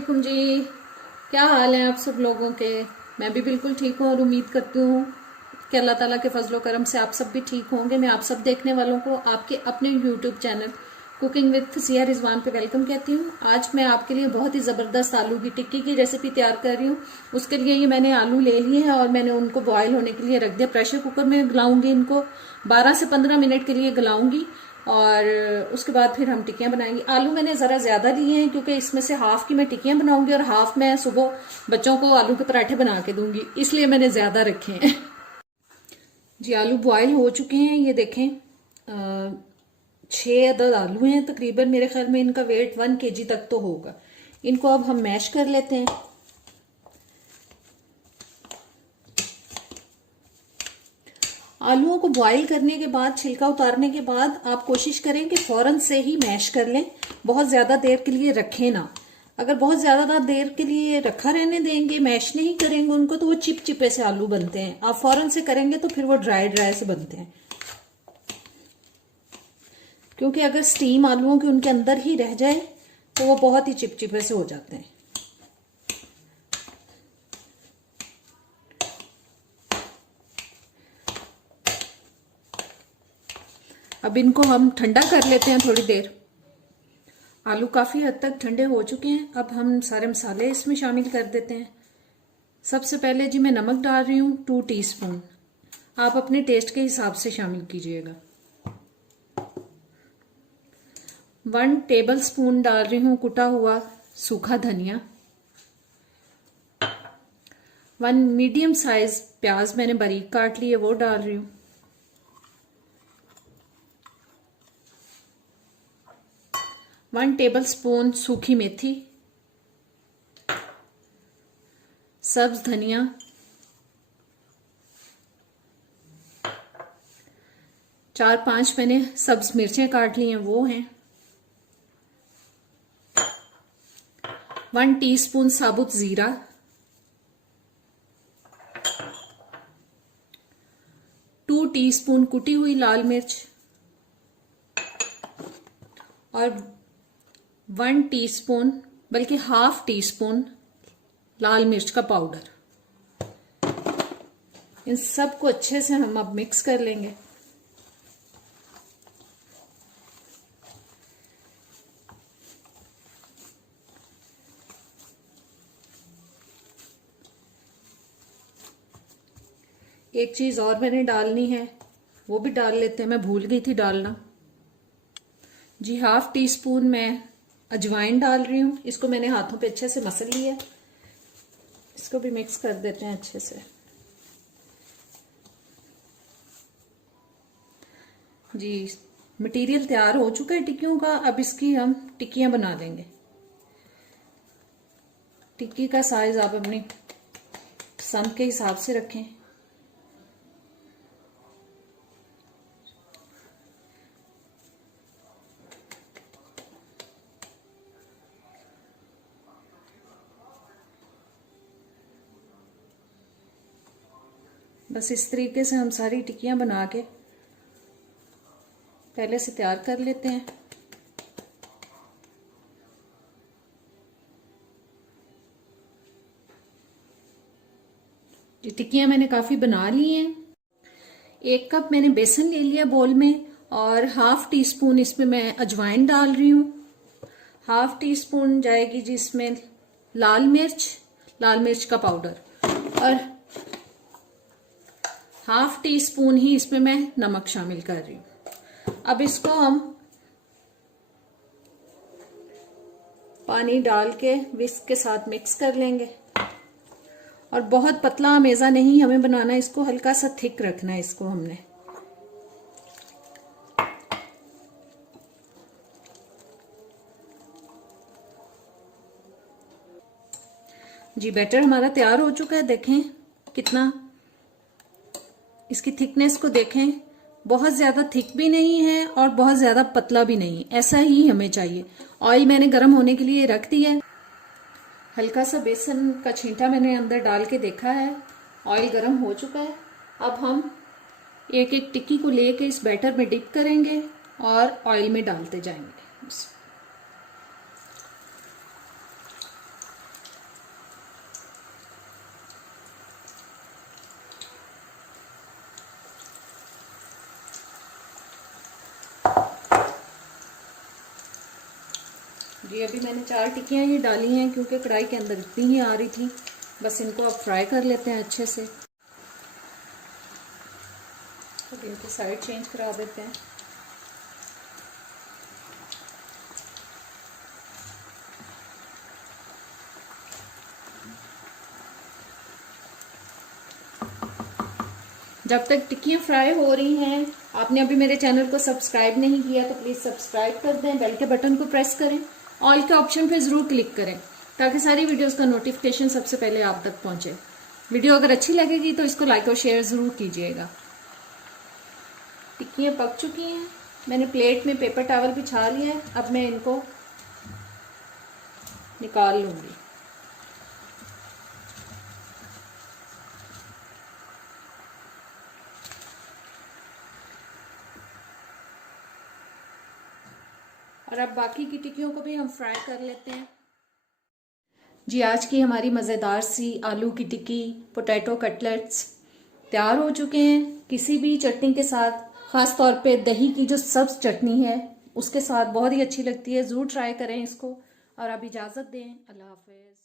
वालेकुम जी। क्या हाल है आप सब लोगों के। मैं भी बिल्कुल ठीक हूँ और उम्मीद करती हूँ कि अल्लाह ताला के फजलो करम से आप सब भी ठीक होंगे। मैं आप सब देखने वालों को आपके अपने YouTube channel cooking with Siya Rizwan पे वेलकम कहती हूँ। आज मैं आपके लिए बहुत ही ज़बरदस्त आलू की टिक्की की रेसिपी तैयार कर रही हूँ। उसके लिए ये मैंने आलू ले लिए हैं और मैंने उनको बॉयल होने के लिए रख दिया। प्रेशर कुकर में गलाऊंगी इनको 12 से 15 मिनट के लिए गलाऊंगी और उसके बाद फिर हम टिक्कियां बनाएंगे। आलू मैंने ज़रा ज़्यादा लिए हैं क्योंकि इसमें से हाफ की मैं टिक्कियां बनाऊंगी और हाफ मैं सुबह बच्चों को आलू के पराठे बना के दूंगी, इसलिए मैंने ज़्यादा रखे हैं। जी आलू बॉयल हो चुके हैं, ये देखें 6 अदद आलू हैं तकरीबन। मेरे ख्याल में इनका वेट 1 kg तक तो होगा। इनको अब हम मैश कर लेते हैं। आलूओं को बॉईल करने के बाद, छिलका उतारने के बाद आप कोशिश करें कि फौरन से ही मैश कर लें। बहुत ज़्यादा देर के लिए रखें ना। अगर बहुत ज़्यादा देर के लिए रखा रहने देंगे, मैश नहीं करेंगे उनको, तो वो चिपचिपे से आलू बनते हैं। आप फौरन से करेंगे तो फिर वो ड्राई ड्राई से बनते हैं, क्योंकि अगर स्टीम आलूओं के उनके अंदर ही रह जाए तो वो बहुत ही चिपचिपे से हो जाते हैं। अब इनको हम ठंडा कर लेते हैं थोड़ी देर। आलू काफ़ी हद तक ठंडे हो चुके हैं। अब हम सारे मसाले इसमें शामिल कर देते हैं। सबसे पहले जी मैं नमक डाल रही हूँ 2 टीस्पून। आप अपने टेस्ट के हिसाब से शामिल कीजिएगा। 1 टेबलस्पून डाल रही हूँ कुटा हुआ सूखा धनिया। 1 मीडियम साइज प्याज मैंने बारीक काट ली है, वो डाल रही हूँ। 1 टेबलस्पून सूखी मेथी, सब्ज धनिया, चार 5 मैंने सब्ज मिर्चें काट ली हैं, वो हैं। 1 टीस्पून साबुत जीरा, 2 टीस्पून कुटी हुई लाल मिर्च और 1 टीस्पून बल्कि हाफ टीस्पून लाल मिर्च का पाउडर। इन सब को अच्छे से हम अब मिक्स कर लेंगे। एक चीज और मैंने डालनी है, वो भी डाल लेते हैं, मैं भूल गई थी डालना। जी हाफ टीस्पून मैं अजवाइन डाल रही हूँ। इसको मैंने हाथों पे अच्छे से मसल लिया। इसको भी मिक्स कर देते हैं अच्छे से। जी मटेरियल तैयार हो चुका है टिक्कियों का। अब इसकी हम टिक्कियां बना लेंगे। टिक्की का साइज आप अपनी पसंद के हिसाब से रखें। बस इस तरीके से हम सारी टिक्कियां बना के पहले से तैयार कर लेते हैं। ये टिक्कियां मैंने काफी बना ली हैं। 1 कप मैंने बेसन ले लिया बोल में और हाफ टी स्पून इसमें मैं अजवाइन डाल रही हूँ। हाफ टी स्पून जाएगी जी इसमें लाल मिर्च का पाउडर और हाफ टी स्पून ही इसमें मैं नमक शामिल कर रही हूँ। अब इसको हम पानी डाल के विस्क के साथ मिक्स कर लेंगे। और बहुत पतला मेज़ा नहीं हमें बनाना, इसको हल्का सा थिक रखना है इसको हमने। जी बैटर हमारा तैयार हो चुका है। देखें कितना, इसकी थिकनेस को देखें, बहुत ज्यादा थिक भी नहीं है और बहुत ज्यादा पतला भी नहीं, ऐसा ही हमें चाहिए। ऑयल मैंने गर्म होने के लिए रख दिया है। हल्का सा बेसन का छींटा मैंने अंदर डाल के देखा है। ऑयल गर्म हो चुका है। अब हम एक एक टिक्की को लेके इस बैटर में डिप करेंगे और ऑयल में डालते जाएंगे। जी अभी मैंने 4 टिक्कियाँ ही डाली हैं क्योंकि कढ़ाई के अंदर इतनी ही आ रही थी। बस इनको अब फ्राई कर लेते हैं अच्छे से। तो इनकी साइड चेंज करा देते हैं। जब तक टिक्कियाँ फ्राई हो रही हैं, आपने अभी मेरे चैनल को सब्सक्राइब नहीं किया तो प्लीज़ सब्सक्राइब कर दें, बेल के बटन को प्रेस करें, ऑल के ऑप्शन पे ज़रूर क्लिक करें ताकि सारी वीडियोस का नोटिफिकेशन सबसे पहले आप तक पहुंचे। वीडियो अगर अच्छी लगेगी तो इसको लाइक और शेयर ज़रूर कीजिएगा। टिक्कियाँ पक चुकी हैं, मैंने प्लेट में पेपर टॉवल बिछा लिया है। अब मैं इनको निकाल लूँगी। और अब बाकी की टिक्कियों को भी हम फ्राई कर लेते हैं। जी आज की हमारी मज़ेदार सी आलू की टिक्की, पोटैटो कटलेट्स तैयार हो चुके हैं। किसी भी चटनी के साथ, ख़ास तौर पे दही की जो सब्ज़ चटनी है उसके साथ बहुत ही अच्छी लगती है। ज़रूर ट्राई करें इसको। और अब इजाज़त दें, अल्लाह हाफ़िज़।